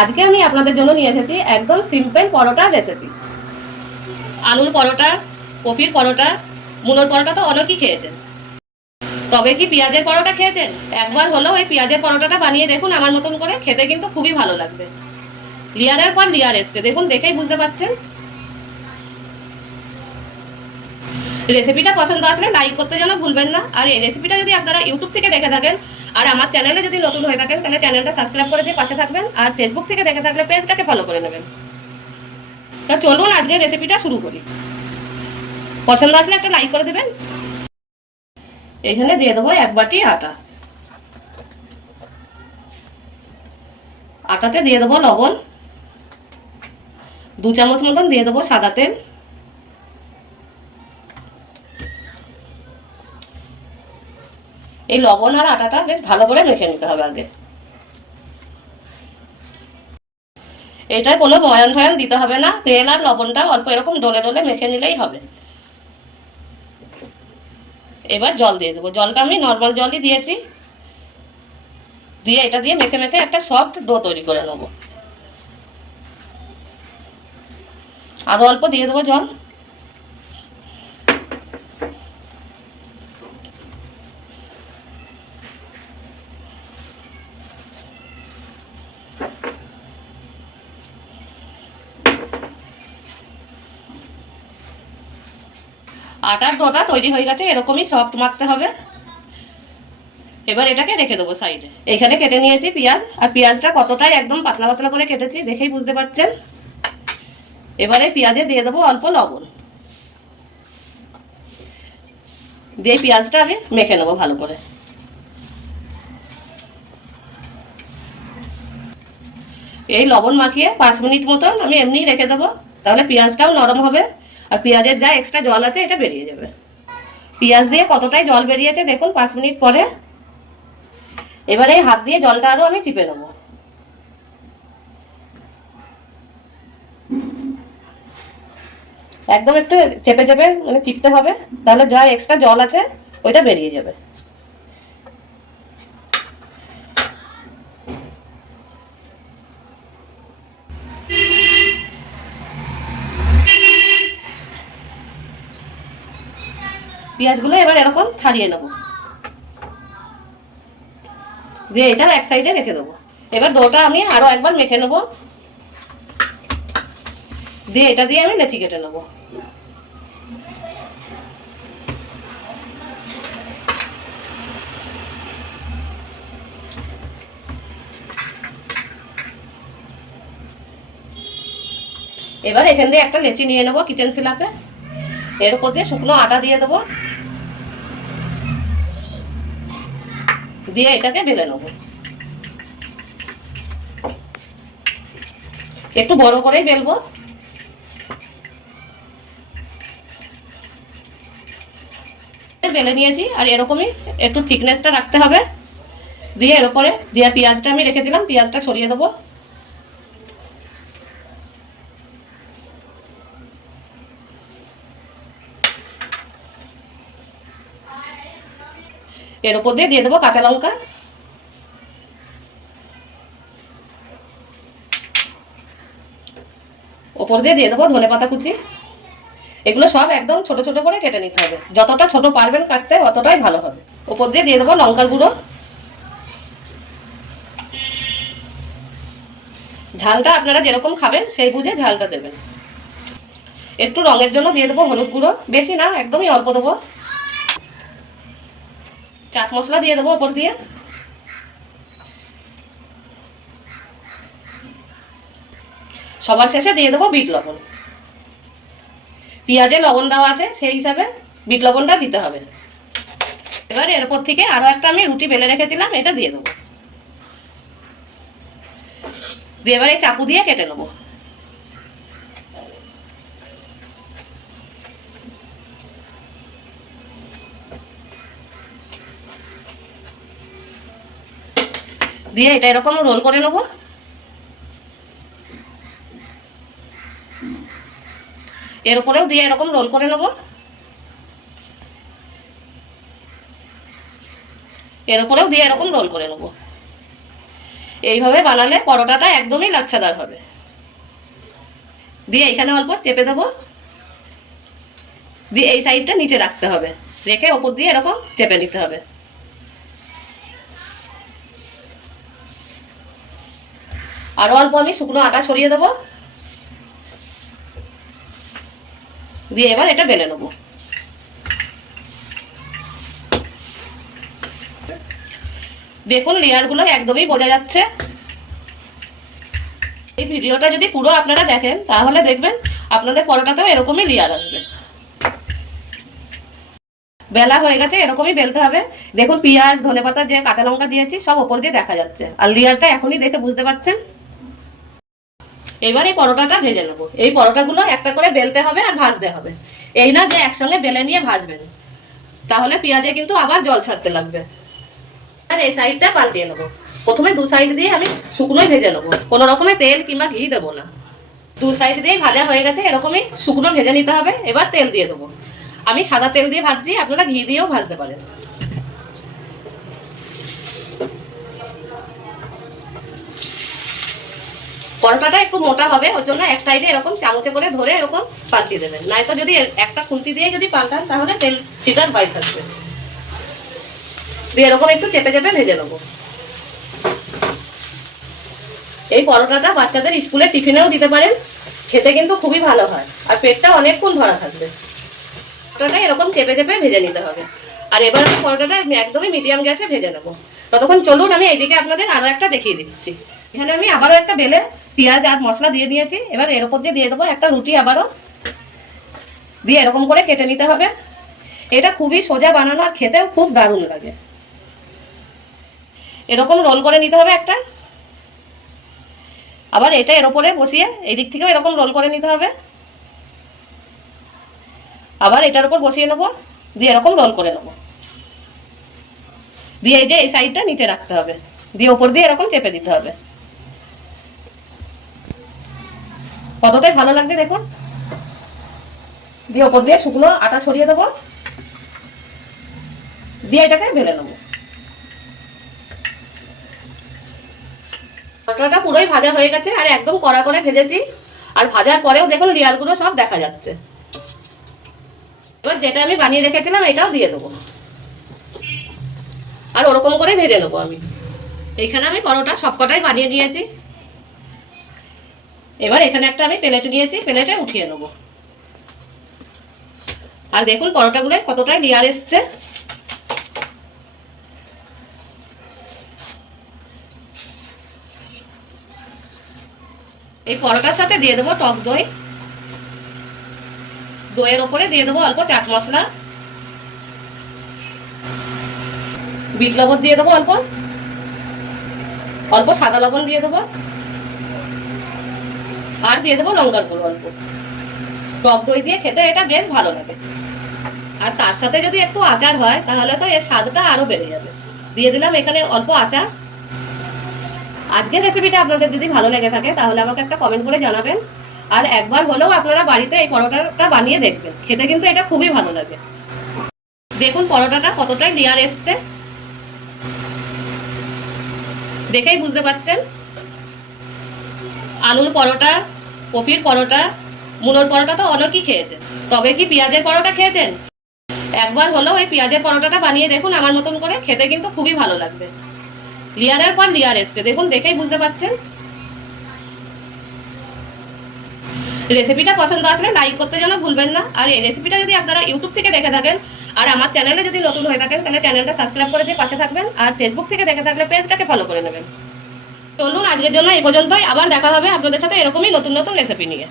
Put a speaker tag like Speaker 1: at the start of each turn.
Speaker 1: আজকে আমি আপনাদের জন্য নিয়ে এসেছি একদম সিম্পল পরোটা রেসিপি আলুর পরোটা কপির পরোটা, মুলোর পরোটা তো অনেকই খেয়েছেন। তবে কি পেঁয়াজের পরোটা খেয়েছেন? একবার হলেও এই পেঁয়াজের পরোটাটা বানিয়ে দেখুন, আমার মতন করে খেতে কিন্তু খুবই ভালো লাগবে। লেয়ারের পর লেয়ার এসছে, দেখুন, দেখেই বুঝতে পারছেন। রেসিপিটা পছন্দ আসলে লাইক করতে যেন ভুলবেন না। আর এই রেসিপিটা যদি আপনারা ইউটিউব থেকে দেখে থাকেন আর আমার চ্যানেলে যদি নতুন হয়ে থাকেন, তাহলে চ্যানেলটা সাবস্ক্রাইব করে দিয়ে পাশে থাকবেন আর ফেসবুক থেকে দেখে থাকলে পেজটাকে ফলো করে নেবেন। তা চলুন আজকে রেসিপিটা শুরু করি। পছন্দ আসলে একটা লাইক করে দেবেন। এখানে দিয়ে দেবো এক বাটি আটা। আটাতে দিয়ে দেবো লবণ। দু চামচ মতন দিয়ে দেবো সাদা তেল। এই লবণ আর আটাটা বেশ ভালো করে মেখে নিতে হবে আগে। এটার কোনো ময়ান ফয়ান দিতে হবে না, তেল আর লবণটা অল্প এরকম ডলে ডলে মেখে নিলেই হবে। এবার জল দিয়ে দেবো। জলটা আমি নর্মাল জলই দিয়েছি। দিয়ে এটা দিয়ে মেখে মেখে একটা সফট ডো তৈরি করে নেব। আরও অল্প দিয়ে দেবো জল। আটার ডোটা তৈরি হয়ে গেছে, এরকমই সফট মাখতে হবে। এবার এটাকে রেখে দেবো সাইডে এখানে কেটে নিয়েছি পেঁয়াজ, আর পেঁয়াজটা কতটাই একদম পাতলা পাতলা করে কেটেছি দেখেই বুঝতে পারছেন। এবারে পেঁয়াজে দিয়ে দেবো অল্প লবণ। দিয়ে পেঁয়াজটা আমি মেখে নেব ভালো করে। এই লবণ মাখিয়ে পাঁচ মিনিট মতন আমি এমনি রেখে দেবো, তাহলে পেঁয়াজটাও নরম হবে। আর পেঁয়াজের যা এক্সট্রা জল আছে এটা বেরিয়ে যাবে। পেঁয়াজ দিয়ে কতটাই জল বেরিয়েছে দেখুন পাঁচ মিনিট পরে। এবারে হাত দিয়ে জলটা আরও আমি চিপে নেব। একদম একটু চেপে চেপে মানে চিপতে হবে, তাহলে যা এক্সট্রা জল আছে ওইটা বেরিয়ে যাবে। পেঁয়াজগুলো এবার এরকম ছাড়িয়ে নেব। দিয়ে এটা এক সাইডে রেখে দেবো। এবার ডোটা আমি আরও একবার মেখে নেব। দিয়ে এটা দিয়ে আমি লেচি কেটে নেব। এবার এখান দিয়ে একটা লেচি নিয়ে নেব কিচেন সিলাপে এর উপর দিয়ে শুকনো আটা দিয়ে দেবো। দিয়ে এটাকে বেলে নেব। একটু বড় করেই বেলবো। বেলে নিয়েছি, আর এরকমই একটু থিকনেসটা রাখতে হবে। দিয়ে এর উপরে যে পেঁয়াজটা আমি রেখেছিলাম, পেঁয়াজটা ছড়িয়ে দেবো। এর উপর দিয়ে দিয়ে দেবো কাঁচা লঙ্কা। ওপর দিয়ে দিয়ে দেবো ধনে পাতা কুচি। এগুলো সব একদম ছোট ছোট করে কেটে নিতে হবে। যতটা ছোট পারবেন কাটতে অতটাই ভালো হবে। ওপর দিয়ে দিয়ে দেবো লঙ্কার গুঁড়ো। ঝালটা আপনারা যেরকম খাবেন সেই বুঝে ঝালটা দেবেন। একটু রঙের জন্য দিয়ে দেবো হলুদ গুঁড়ো। বেশি না, একদমই অল্প দেবো। চাট মশলা দিয়ে দেবো ওপর দিয়ে। সবার শেষে দিয়ে দেবো বিট লবণ। পেঁয়াজে লবণ দেওয়া আছে, সেই হিসাবে বিট লবণটা দিতে হবে। এবার এর উপর থেকে আরও একটা আমি রুটি বেলে রেখেছিলাম, এটা দিয়ে দেবো। দিয়ে এবার এই চাকু দিয়ে কেটে নেব। দিয়ে এটা এরকম রোল করে নেব। এর উপরেও দিয়ে এরকম রোল করে নেব। এর উপরেও দিয়ে এরকম রোল করে নেব। এইভাবে বানালে পরোটাটা একদমই লাচ্ছাদার হবে। দিয়ে এখানে অল্প চেপে দেবো। দিয়ে এই সাইডটা নিচে রাখতে হবে। রেখে ওপর দিয়ে এরকম চেপে নিতে হবে। আরও অল্প আমি শুকনো আটা ছড়িয়ে দেবো। দিয়ে এবার এটা বেলে নেব। দেখুন লেয়ারগুলো একদমই বোঝা যাচ্ছে। এই ভিডিওটা যদি পুরো আপনারা দেখেন, তাহলে দেখবেন আপনাদের পরোটাতেও এরকমই লেয়ার আসবে। বেলা হয়ে গেছে, এরকমই বেলতে হবে। দেখুন পেঁয়াজ, ধনেপাতা যে কাঁচা লঙ্কা দিয়েছি, সব ওপর দিয়ে দেখা যাচ্ছে। আর লেয়ারটা এখনই দেখে বুঝতে পারছেন? এবার এই পরোটাটা ভেজে নেব। এই পরোটাগুলো একটা করে বেলতে হবে আর ভাজতে হবে। এই না যে একসঙ্গে বেলে নিয়ে ভাজবেন। তাহলে পেঁয়াজে কিন্তু আবার জল ছাড়তে লাগবে। আর এই সাইডটা পাল্টিয়ে নেব। প্রথমে দু সাইড দিয়ে আমি শুকনোই ভেজে নেব। কোনো রকমের তেল কিংবা ঘি দেবো না। দু সাইড দিয়েই ভাজা হয়ে গেছে, এরকমই শুকনো ভেজে নিতে হবে। এবার তেল দিয়ে দেবো। আমি সাদা তেল দিয়ে ভাজছি, আপনারা ঘি দিয়েও ভাজতে পারেন। পরোটাটা একটু মোটা হবে, ওর জন্য এক সাইডে এরকম চামচে করে ধরে এরকম পাল্টিয়ে দেবেন। নয়তো যদি একটা খুন্তি দিয়ে যদি পাল্টান, তাহলে তেল চিটার বাই থাকবে। দিয়ে এরকম একটু চেপে চেপে ভেজে নেব। এই পরোটাটা বাচ্চাদের স্কুলে টিফিনেও দিতে পারেন, খেতে কিন্তু খুবই ভালো হয়, আর পেটটা অনেকক্ষণ ভরা থাকবে। পরোটাটা এরকম চেপে চেপে ভেজে নিতে হবে। আর এবার আমি পরোটাটা একদমই মিডিয়াম গ্যাসে ভেজে নেব। ততক্ষণ চলুন, আমি এইদিকে আপনাদের আরও একটা দেখিয়ে দিচ্ছি। এখানে আমি আবারও একটা বেলে পেঁয়াজ আর মশলা দিয়ে দিয়েছি। এবার এর উপর দিয়ে দিয়ে দেবো একটা রুটি আবারও। দিয়ে এরকম করে কেটে নিতে হবে। এটা খুবই সোজা বানানো আর খেতেও খুব দারুণ লাগে। এরকম রোল করে নিতে হবে একটা। আবার এটা এর ওপরে বসিয়ে এই দিক থেকেও এরকম রোল করে নিতে হবে। আবার এটার উপর বসিয়ে নেব, দিয়ে এরকম রোল করে নেব। দিয়ে এই যে এই সাইডটা নিচে রাখতে হবে। দিয়ে ওপর দিয়ে এরকম চেপে দিতে হবে। কতটাই ভালো লাগছে দেখুন। দিয়ে ওপর দিয়ে শুকনো আটা ছড়িয়ে দেবো। দিয়ে এটাকে বেলে নেব। মটরটা পুরোই ভাজা হয়ে গেছে আর একদম কড়া করে ভেজেছি। আর ভাজার পরেও দেখুন রিয়ালগুলো সব দেখা যাচ্ছে। এবার যেটা আমি বানিয়ে রেখেছিলাম এটাও দিয়ে দেবো। আর ওরকম করে ভেজে নেব আমি। এইখানে আমি পরোটা সবকটাই বানিয়ে নিয়েছি। এবার এখানে একটা আমি প্লেট নিয়েছি, প্লেটে উঠিয়ে নেব। আর দেখুন পরোটাগুলো কতটাই লেয়ার এসছে। এই পরোটার সাথে দিয়ে দেবো টক দই। দইয়ের ওপরে দিয়ে দেবো অল্প চাট মশলা। বিট লবণ দিয়ে দেবো অল্প। অল্প সাদা লবণ দিয়ে দেবো। আর দিয়ে দেবো লঙ্কার গুঁড়ো অল্প। টক দই দিয়ে খেতে এটা বেশ ভালো লাগে। আর তার সাথে যদি একটু আচার হয়, তাহলে তো এর স্বাদটা আরও বেড়ে যাবে। দিয়ে দিলাম এখানে অল্প আচার। আজকের রেসিপিটা আপনাদের যদি ভালো লেগে থাকে, তাহলে আমাকে একটা কমেন্ট করে জানাবেন। আর একবার হলেও আপনারা বাড়িতে এই পরোটাটা বানিয়ে দেখবেন। খেতে কিন্তু এটা খুবই ভালো লাগে। দেখুন পরোটাটা কতটাই লেয়ার এসছে। দেখেই বুঝতে পারছেন। আলুর পরোটা কপির পরোটা, মুলোর পরোটা তো অনেকই খেয়েছেন। তবে কি পেঁয়াজের পরোটা খেয়েছেন? একবার হলেও এই পেঁয়াজের পরোটাটা বানিয়ে দেখুন, আমার মতন করে খেতে কিন্তু খুবই ভালো লাগবে। লেয়ারের পর লেয়ার এসছে, দেখুন, দেখেই বুঝতে পারছেন। রেসিপিটা পছন্দ আসলে লাইক করতে যেন ভুলবেন না। আর এই রেসিপিটা যদি আপনারা ইউটিউব থেকে দেখে থাকেন, আর আমার চ্যানেলে যদি নতুন হয়ে থাকেন, তাহলে চ্যানেলটা সাবস্ক্রাইব করে দিয়ে পাশে থাকবেন, আর ফেসবুক থেকে দেখে থাকলে পেজটাকে ফলো করে নেবেন। চলুন, আজকের জন্য এই পর্যন্তই। আবার দেখা হবে আপনাদের সাথে এরকমই নতুন নতুন রেসিপি নিয়ে।